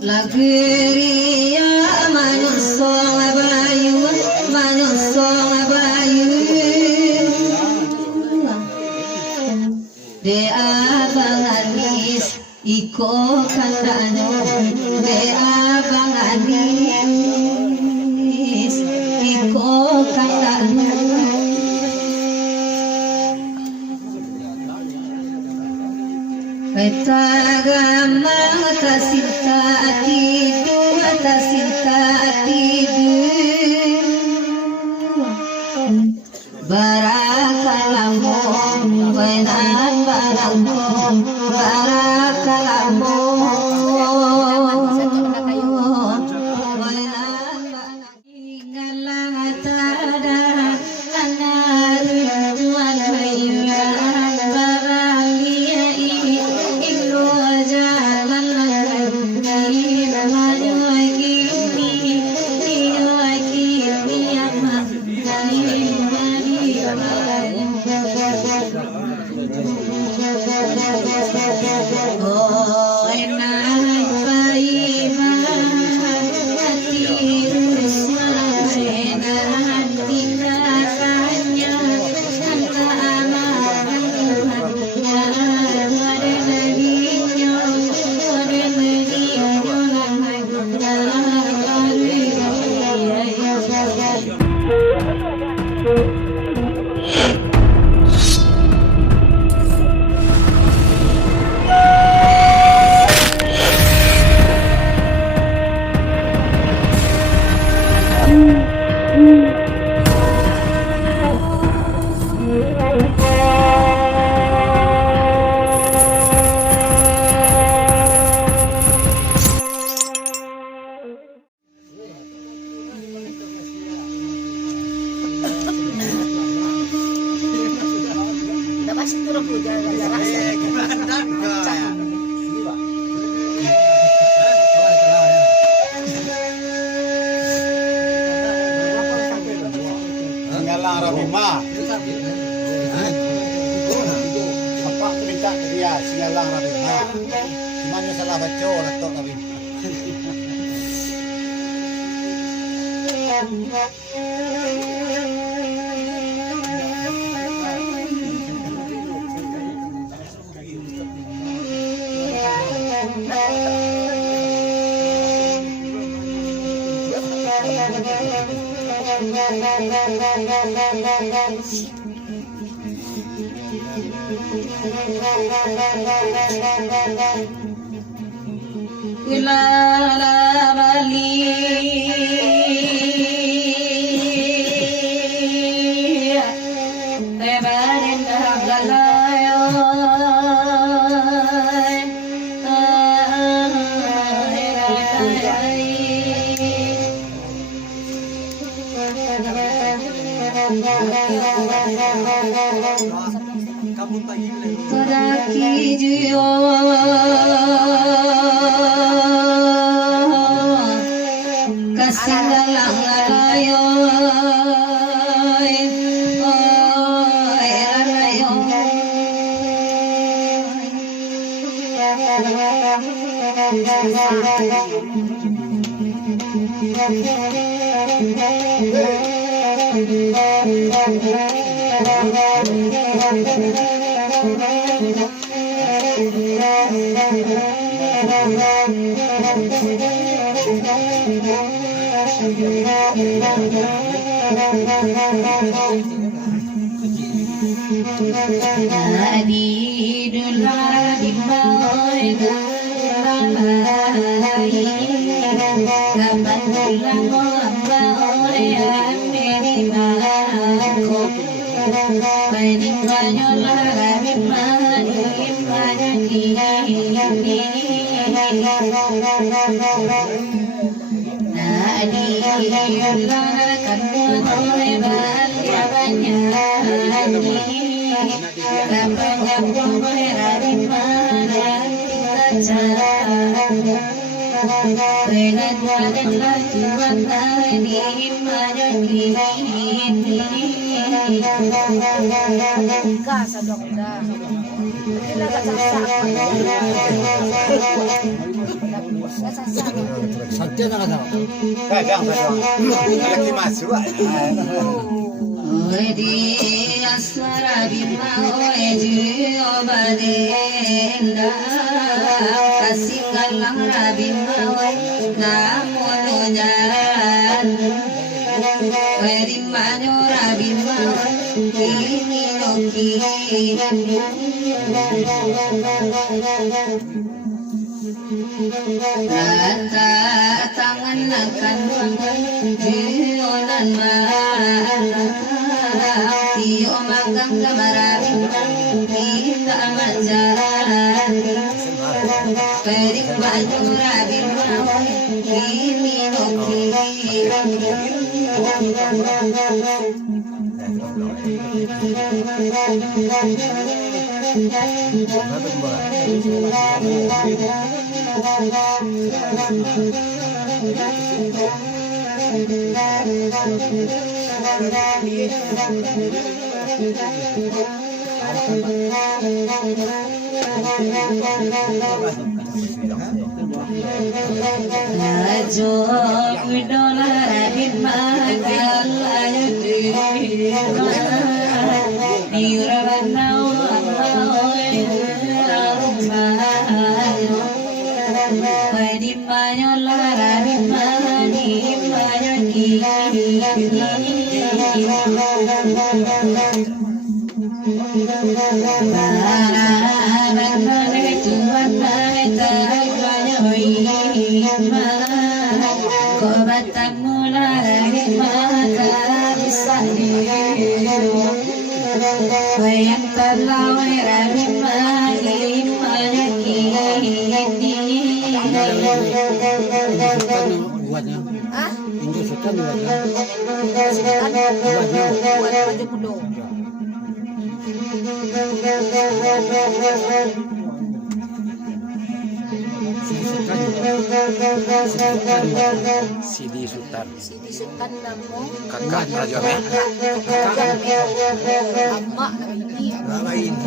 Lageria manusong bayu de abanganis iko kandano de abanganis iko kandano Betagama tasinta atidu Barakalamu Wenan baramu Barakalamu Wenan Ingalang tada Anaru Walmayuan Baralia Ilu jalan Singalang Rabima. Apa cerita dia Singalang Rabima. Semuanya salah baca atau kawin. Ulala bali Rebarin galayo Kadaki jiyo Kasinggalang alayo Elalayo Adidul Adibay Gamalay Gamandulang Wabay Amerimako Pwedeng kanyola Gabimanim Manakini Nadiyulakan Kunoy Balyabanyani Kapanyang Kunoy Radimanan Tikacara Pwedeng walang Latuan Nadim Manakini Kasa dokter Tidak Santai nak kata. Kadang. Lagi masuk. Di aswara bima oeji obadenda kasinggalang rabima oe namonojan werimanyo rabima oe kini noki rata tangan akan wangan jionan mana iyo magang kamararin kita majalan perik baju rabin mawai kini noki Lajo idola rabin magal ayudi diurawanau amai arumayo wadi mayola rabin mani mayoki Sidi Sultan namo kakak Raja Ameh amma ini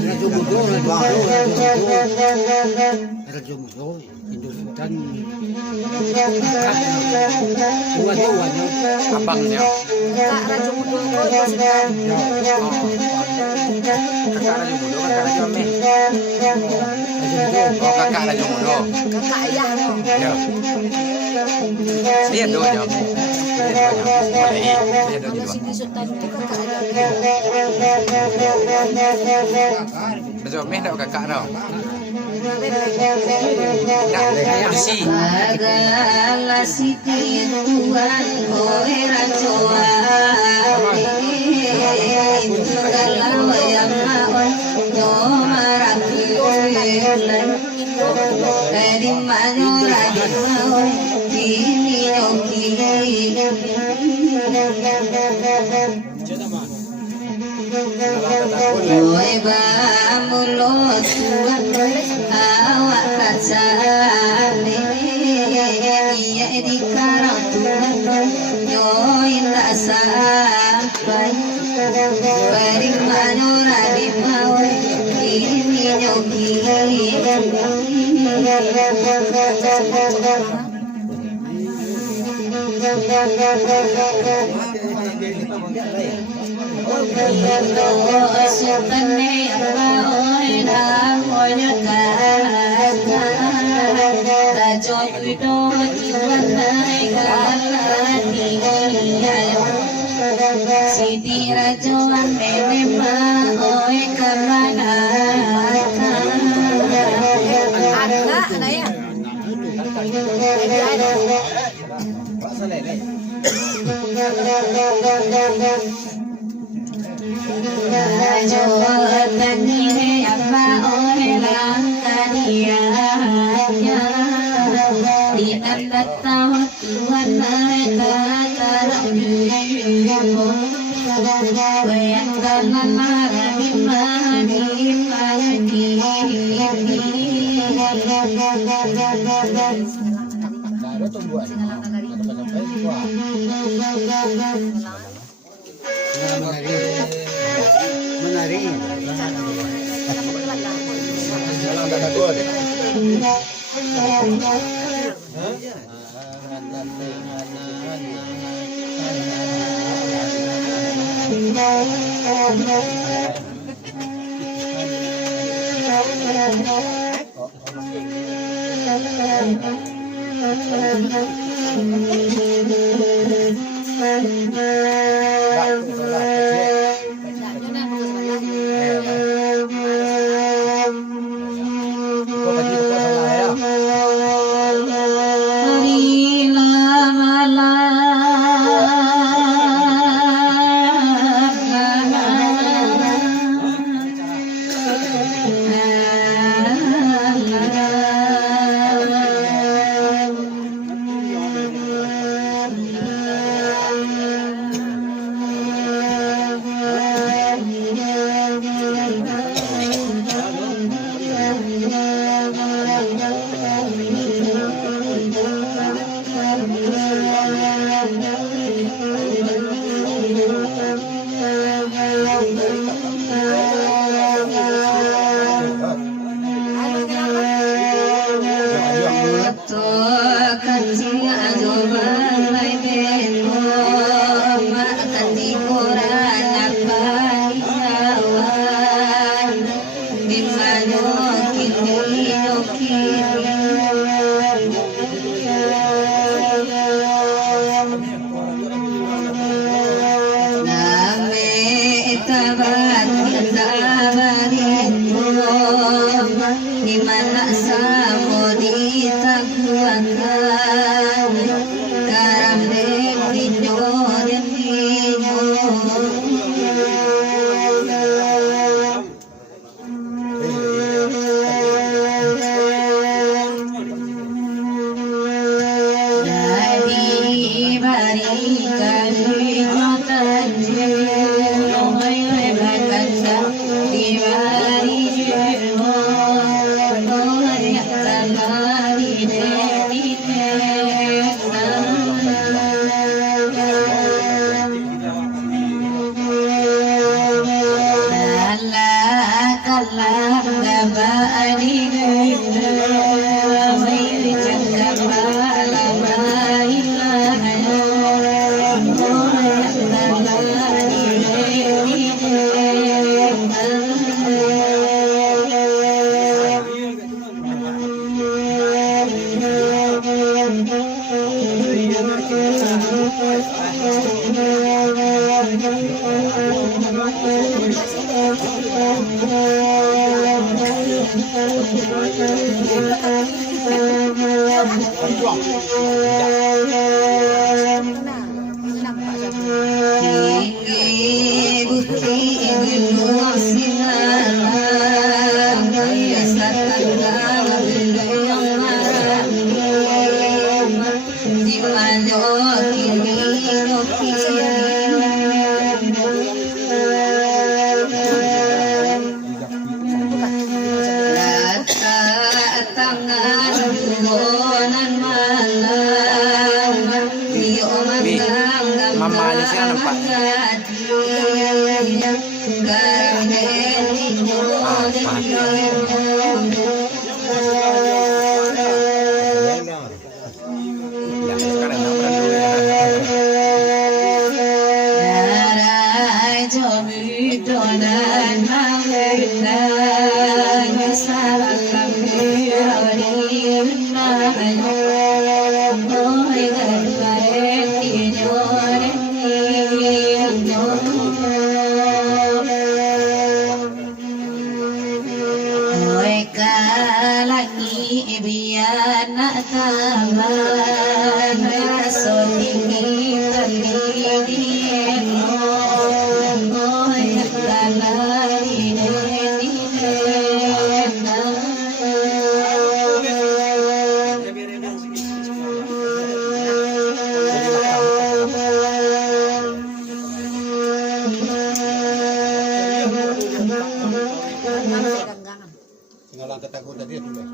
Raja Mudo, Hindu Sultan. Dua-duanya. abangnya Kak Raja Mudo Sultan kakak Raja Mudo kakak Raja Ameh Raja Mudo. oh kakak Raja Mudo kakak ayah no ya lihat dulu ya lihat dulu Siti Sultan itu kakak ayah Raja Ameh tak kakak tau nak besi Bagala Siti Tuhan Kowe Rajoa Itu galau yang mawan Nyomaraki Lan Dari mana Raja Mawan Kini Yoki Kowe bamulo Tuhan awak kacane iya di karang Tuhan nyoin tak sampai paling manura di mawe ini nyoki Sidi Rajo Ameh oe kemana ada ya Rajo tani apa oe langkania di atas tahu Tuhan mereka karang Bayangkan marah di pagi Menari. Mamanya sih nampak. Tinggal ketakutan dia tuh.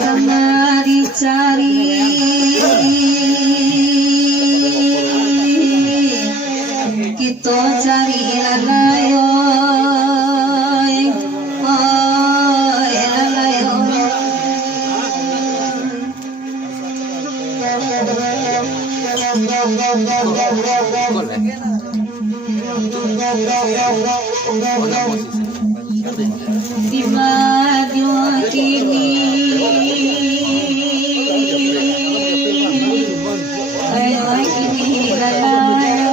Karena dicari kita cari lalayo di maju kini ayo kini lalayo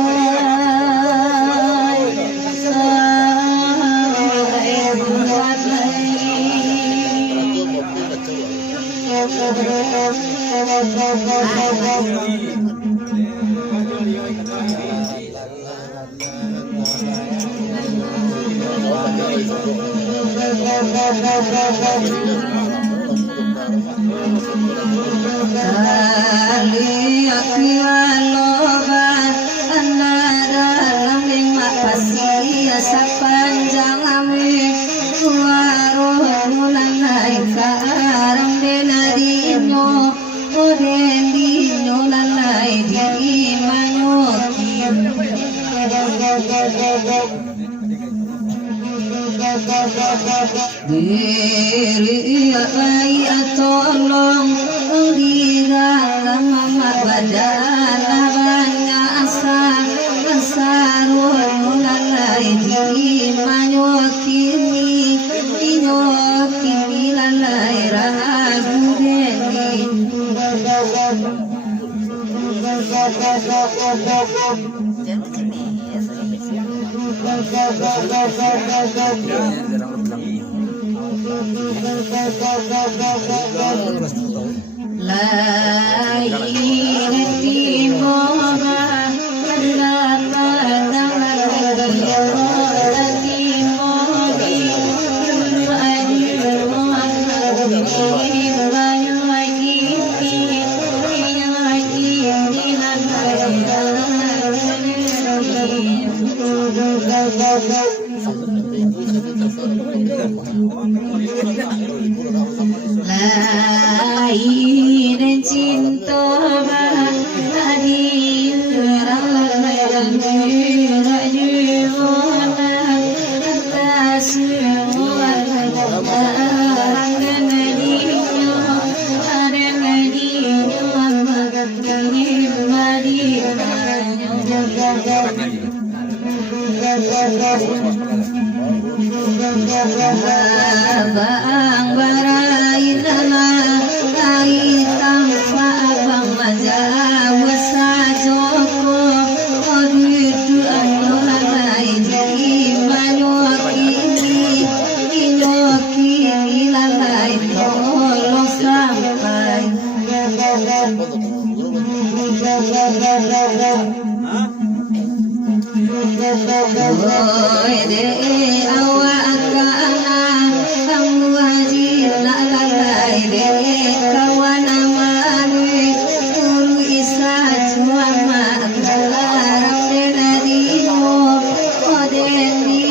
sepanjang amin suara bulan naik karang benadino odendino lalai di manyoki diri ai tolong digang mama badan banyak asarun lalai di manyokini inyokini lalai ragu deni lain cinta tadi rakyat atas semua Bang barain nama ai tanpa bang majawa sajoko odudu anolai di inyoki lalai tolong sampai de awak kana kamu wajib lalai de kawan amane ulu isa cuma kalarang de nadimo oden di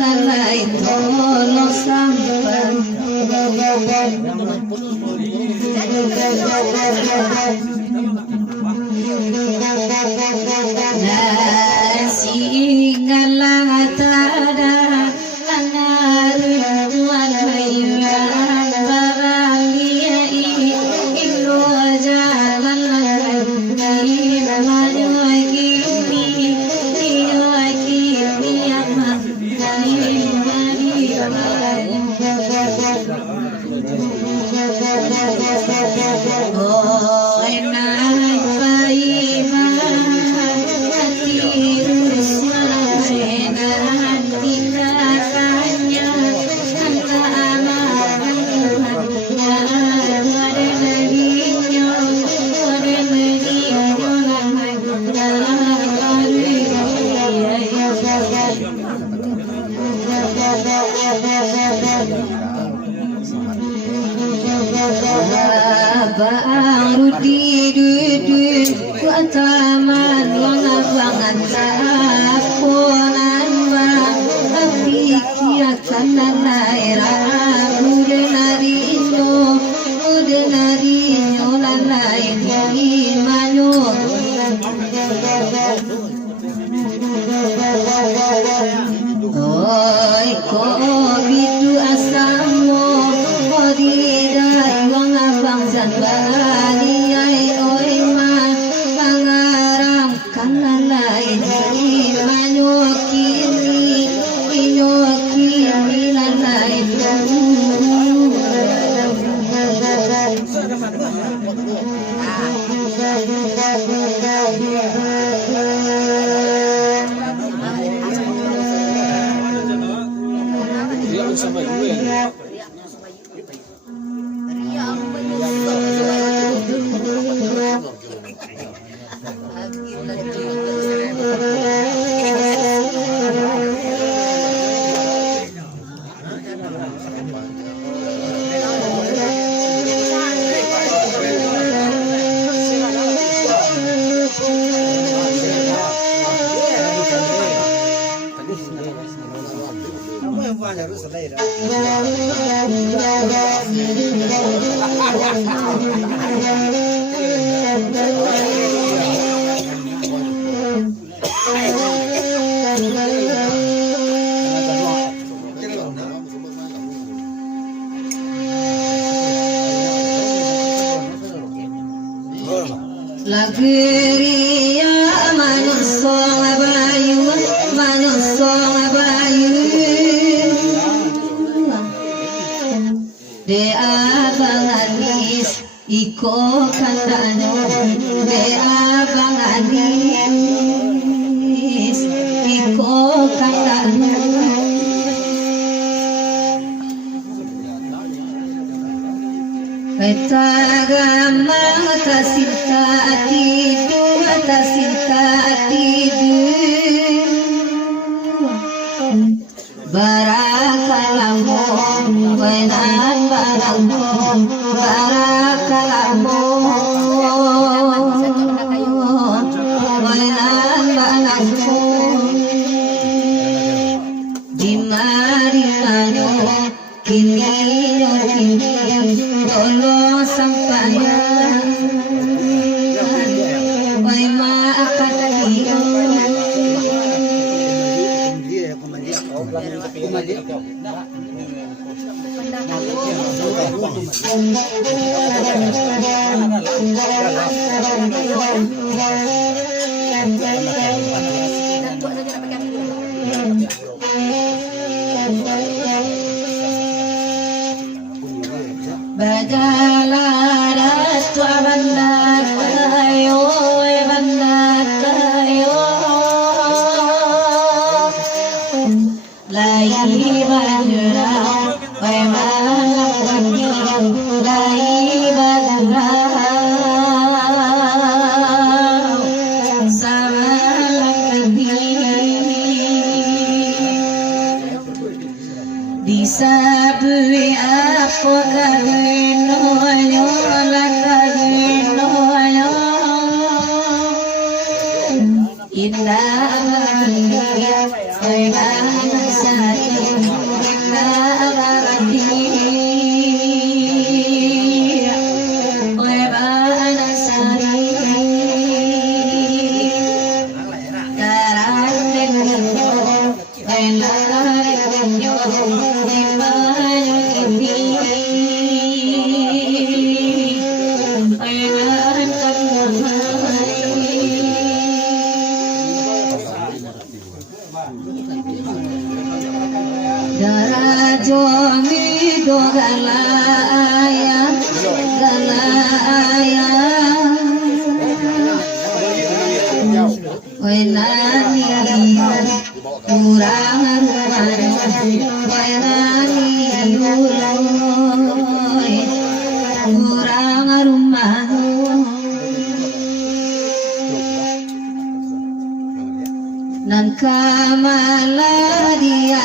lalai tolong sampai Singalang tada anar tuan hayran baralia ilu jalan lagi maju kini amat dari oh enak bayi Bang Rudi dudun ku taman wangan wangan tak ponan bang sananaira udenarino lalai manyo oi ko bidu asamo kodidai wong abang zanbani ai oi ma pangarang kanalai manyo kini lalai Lageria manusong abayu de abanganis iko kandano de abanganis iko kandano Etagama tasinta atidu barakalamu wenan baramu barakalamu wenan baramu dimari-mari kini dolo sampayan wai maakatiyo Badalat wabandatayo lai badra wa malakani lai badra disabri apa kagenoyo lakagenoyo indah Darajomi do galaya wenani kurang rumah nan kamala dia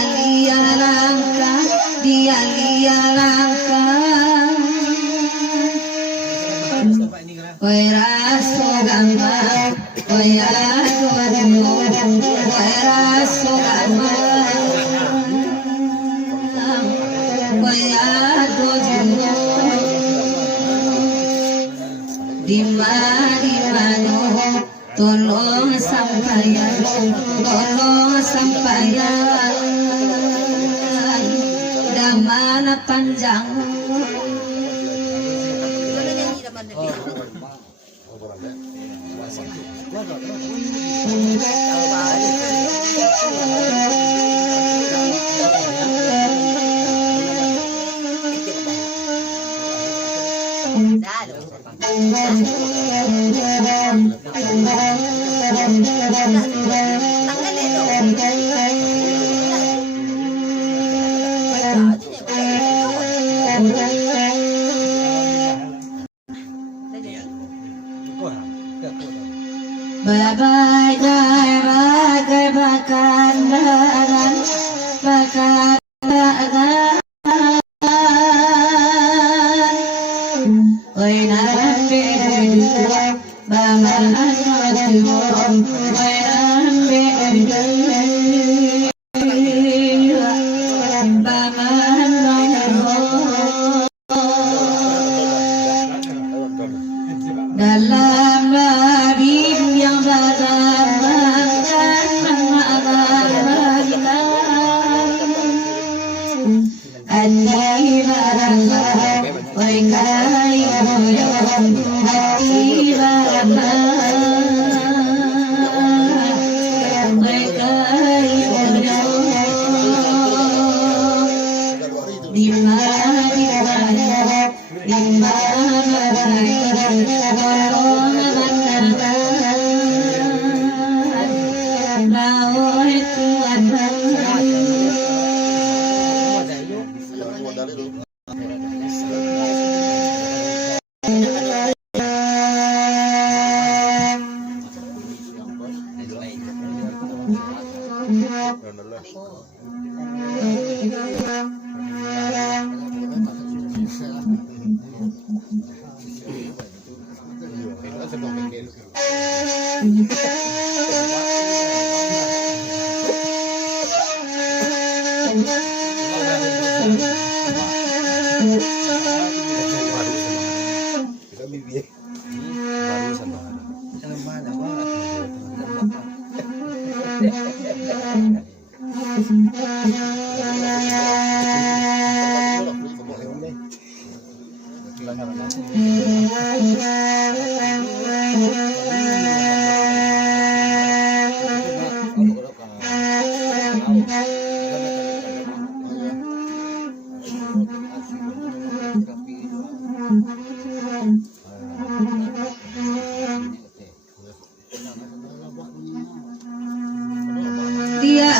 langka oi raso gamba oi raso gamba tolong sampaian damana panjang Bagai bagai bakandaran oi nambe baman oi nambe baman dalam larim yang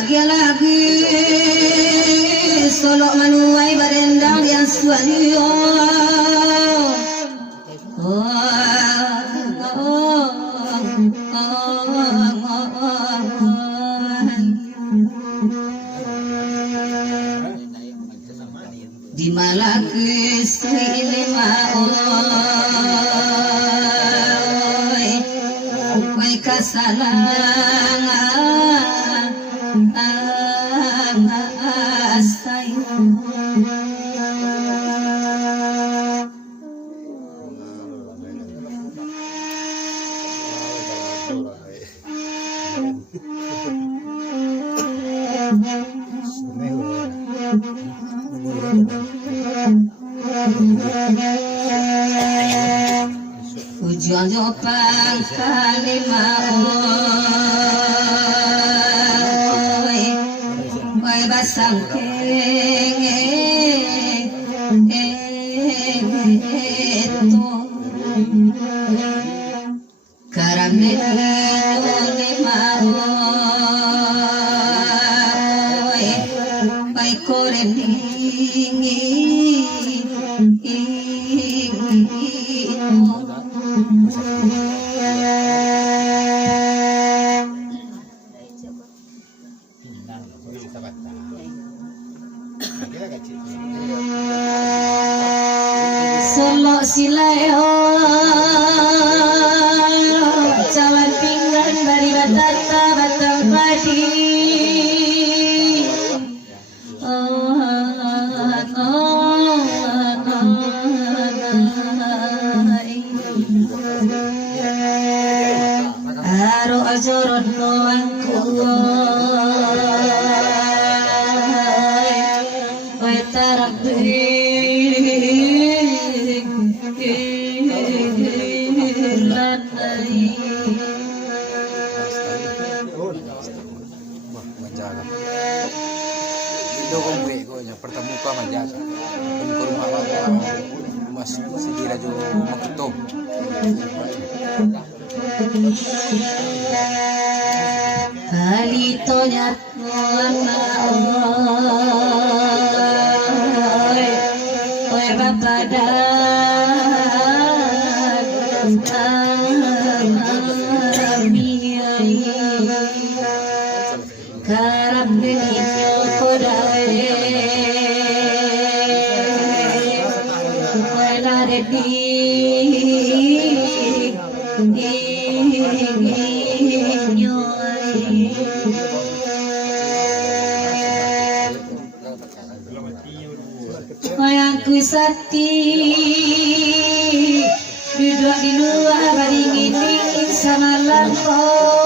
dia lagi solok manuai barendang yang suario di malaki silima oi kasalang Ujung jopang kalima oi basang karame lima oi koreningi Solo silayo cawan pinggan bari batata batang padi ajaran noanku wai tarabbi lanai Menjaga. Indo kongwe ko nya pertemu ka menjaga. Ko rumah mas segera jo makutom. Halito nyat ngona oi bapadan karab denyo kodai wala dedi Mayangku sati duduk di luar baring-baring sama langkong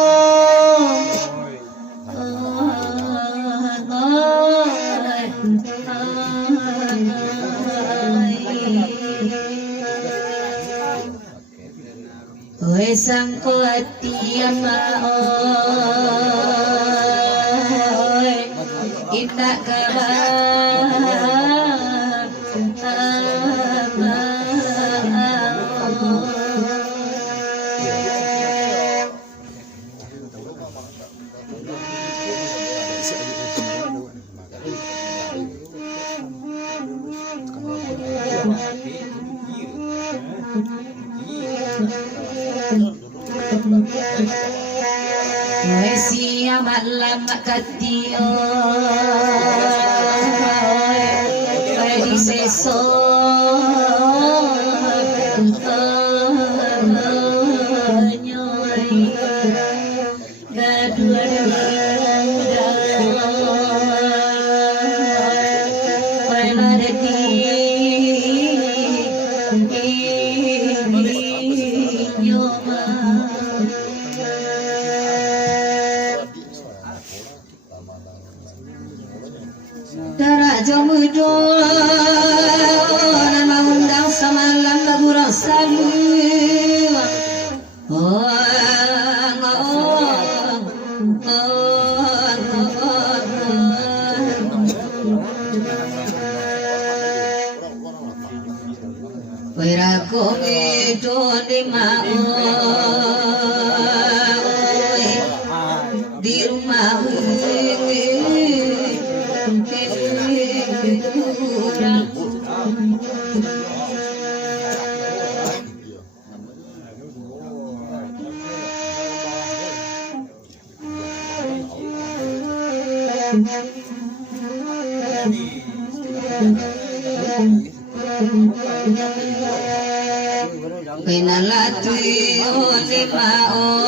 Oi sangko hati oi indah kabar Sia malam katio di seso Darak jomudo nama undang samalam kaburang salu Wiraku itu di di rumah Pinalati oleh maoi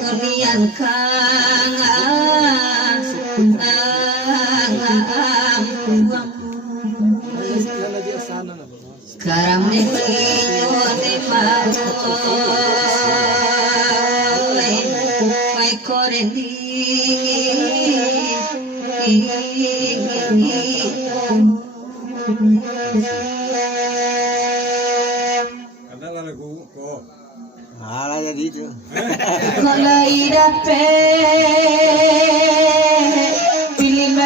Kurian kangan Sekarang ini oleh maoi Mai korendi Ada lagu kok. Ala jadi itu. Kalau idape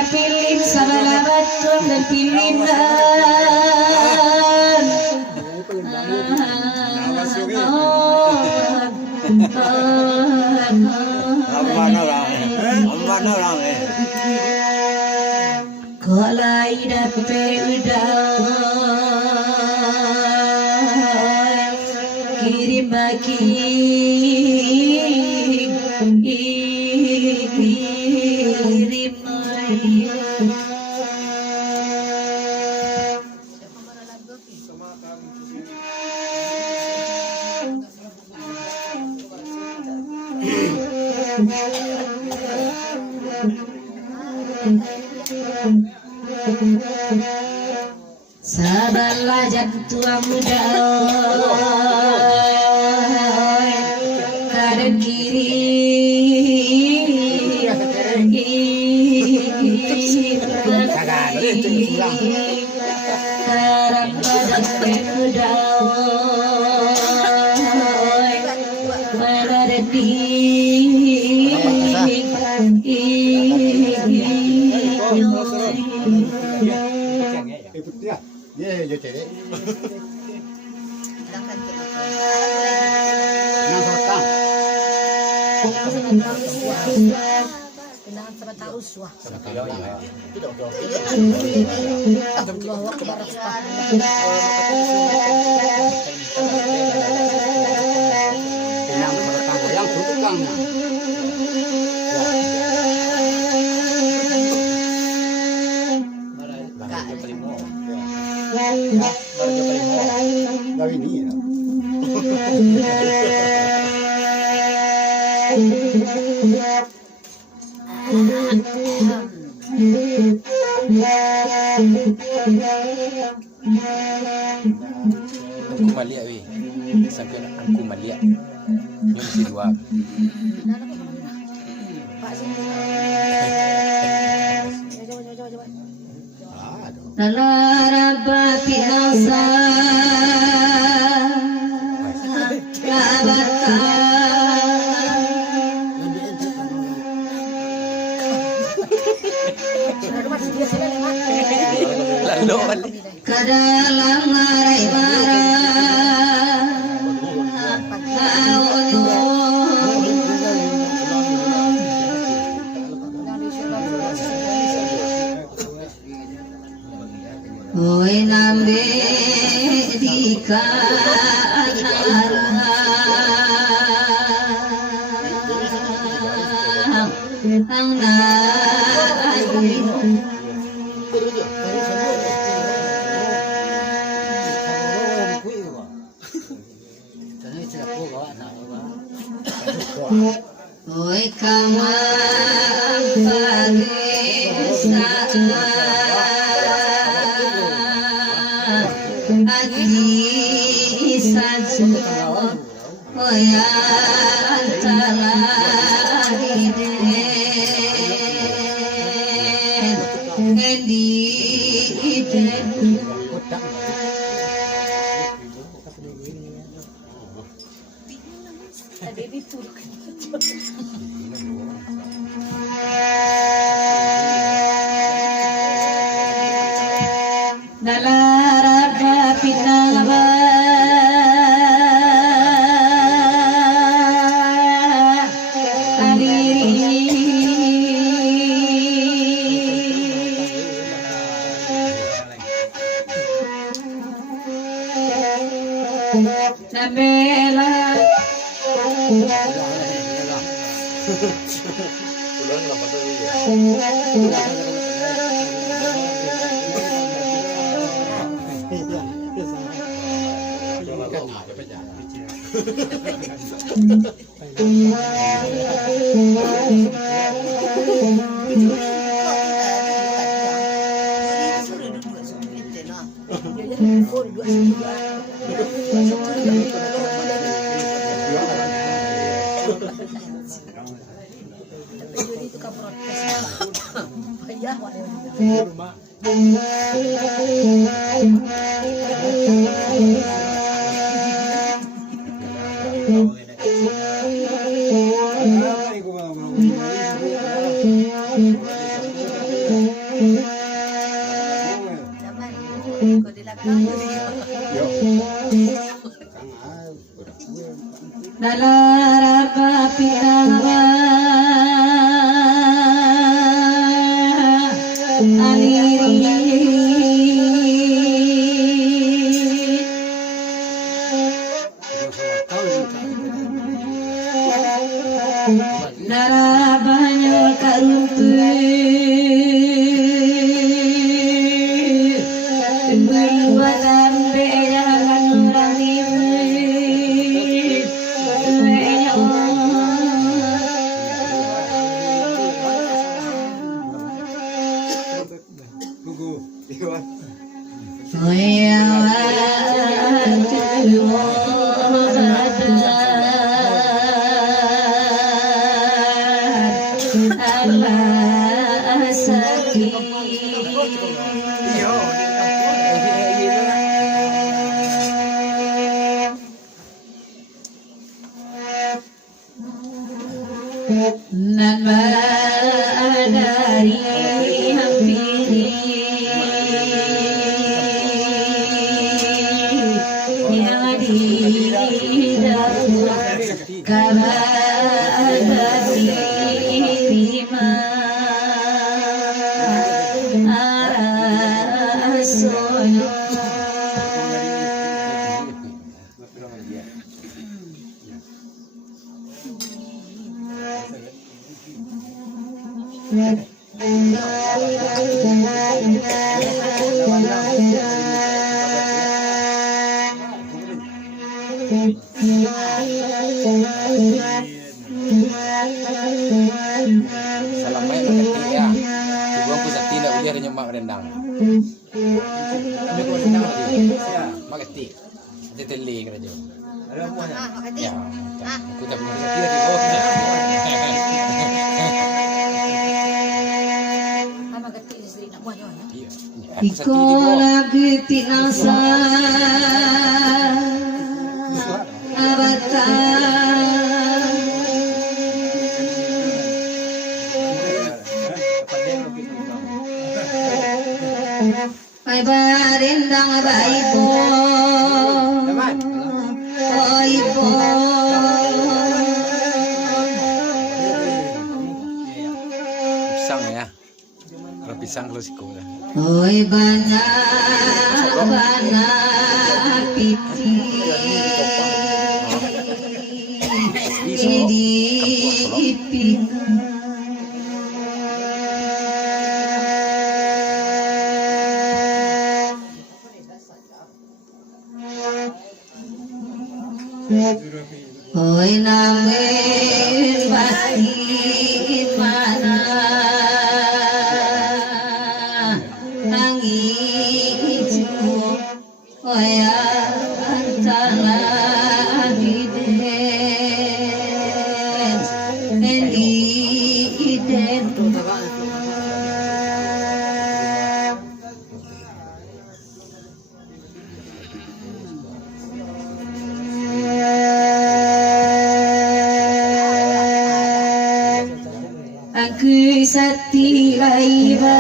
pilih salah betul dan pilih Mana orang Kalau idape udah kirim bagi kirim Sabarlah jantung muda Ikut dia. Ye, yo cere. Nang sartang. Kenangan sama tarus wah. Tidak dong. Allahu Akbar. Nang sartang yang tukangnya. Dari ini ya. Aku maliak weh. Sampai aku maliak. Yang mesti dua. Pak sini. Aduh. Nalaraba pinasa kabata Lalu kadalang maray mara Hoy nambe dika ang Hoy kamang pag-isa Adi-isan Hoya antara Iden Nalaraba pinaba Nabela Nalaraba pinaba Narabanya karuntu Berbadan bejalan langit nan dari hampiri yang di dalam kabar diterima arasono Salamai makati ya. Coba aku sakti nak uliar nyemak rendang. Makati. Teteli kerja. Ya. Aku tak pernah sakti di bawah. Iko lagi tinasa abata ay barendang baibo baibo Pisang ya. Kalau pisang kalau sekolah. oi banyak piti di oi namen batin mana nangis oi antara aku sati laiba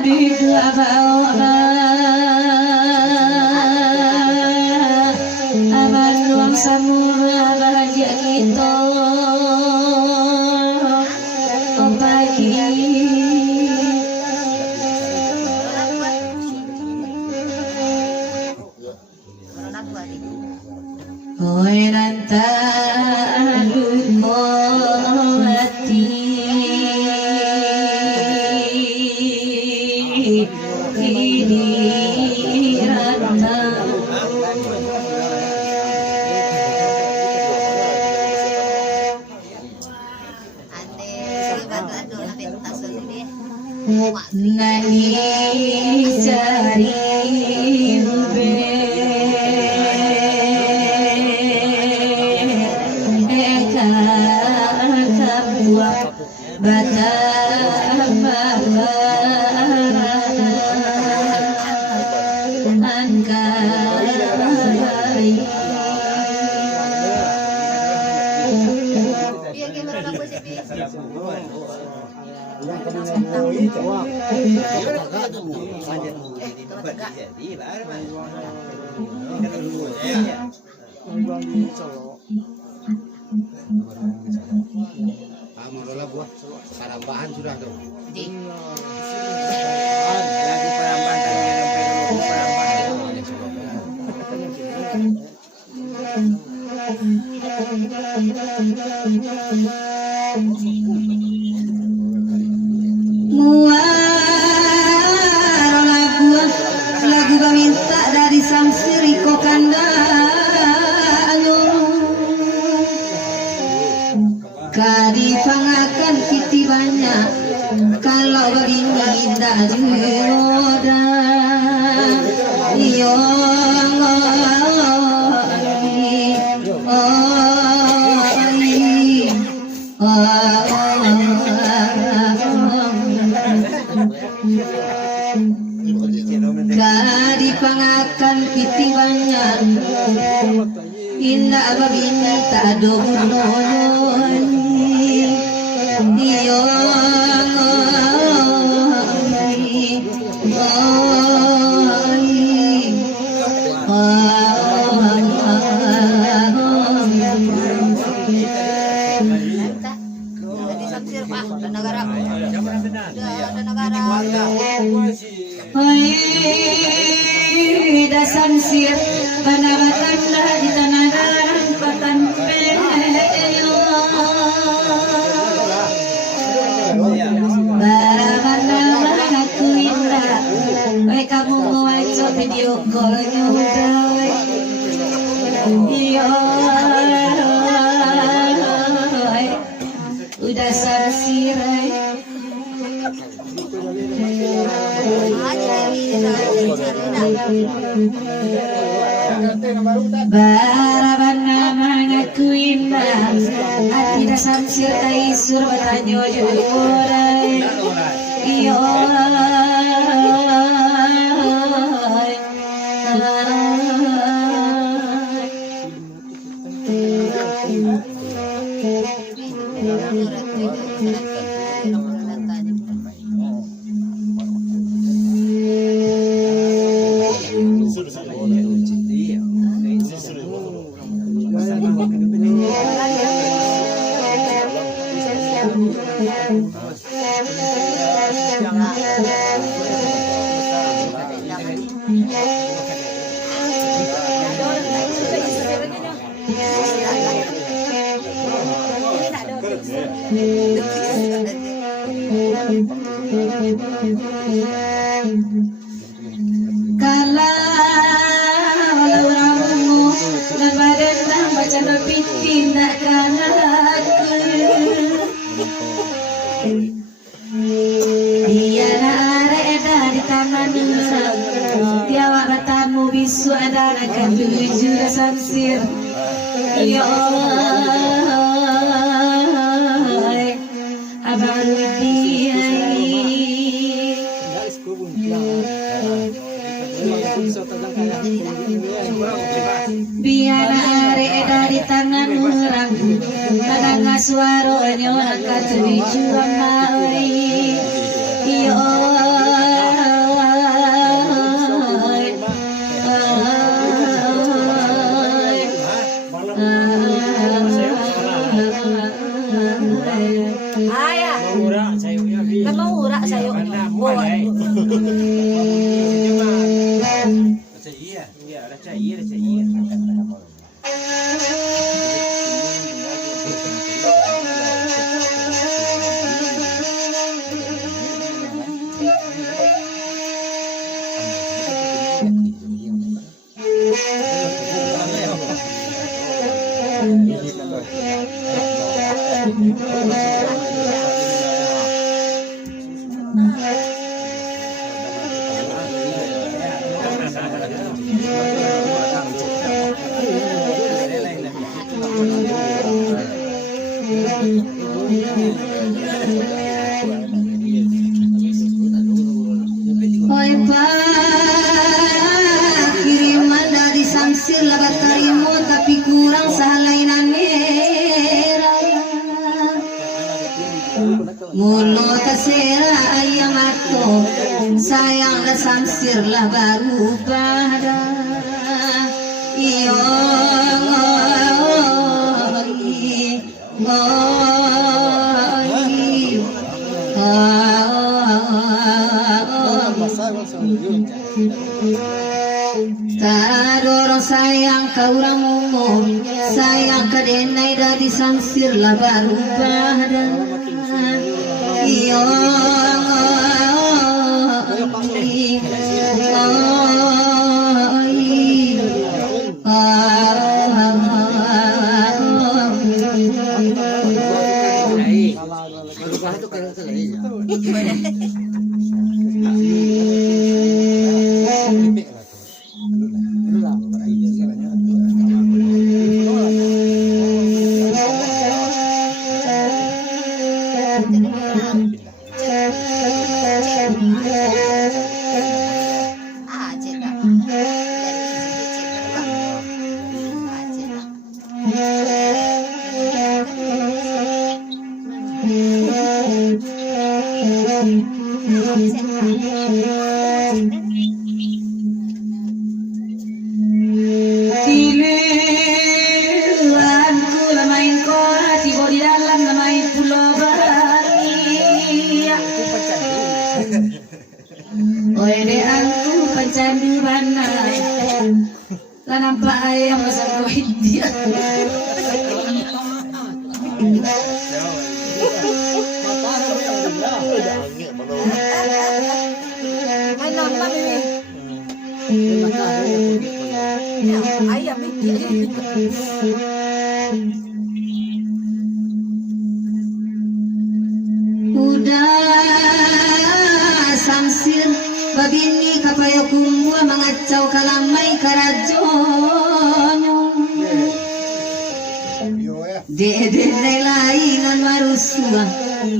jadi dua bawa aman ruang samura bahagia kita pagi oi nantalu hati ini rata nani cari ube eka kapua bata mengelola buah sarambahan sudah tuh. lagu minta dari sang siriko kandayo kadipangakan titi banyak kalau beringin dari roda iyo oh kitibangan inna babini tadong nonon iyo dasan sir panabatan di tanah darah batan pelo barabana aku indah baik kamu ngaco video call nyudah iyo udah sarsirai barabana mangaku indah hati dasar sirtai sur batanyo jurai iyo kalau ramu dan badan baca lebih tindakan aku dia reda di taman tiawak batamu bisu ada akan tujuh samsir ya Allah abang dia biar are dari tangan orang tangan suara nyorak katuju amai iyo murah sayo Oi Pak, kiriman dari Samsir labat terima tapi kurang salainan merah. Mulut terserah ayam aku, sayang dah Samsir lah baru pada. Iyo, Tadorong sayang kau orang umum, sayang kadenai dari Samsir lah baru pada. Iyo, Babini kapayo kumwa mangacau kalamay karajonyo. Yo ya. Dede lainan marusua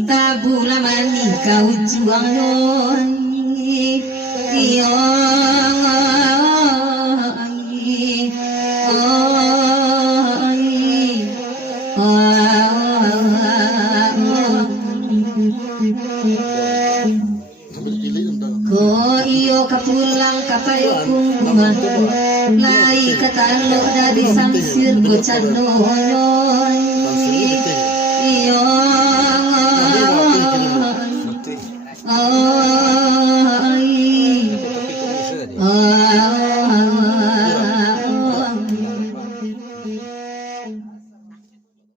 tabula manika ujuang yoi. Iyo ko iyo kapulang kapayo kumuma lai katalo dari sangsir ko chano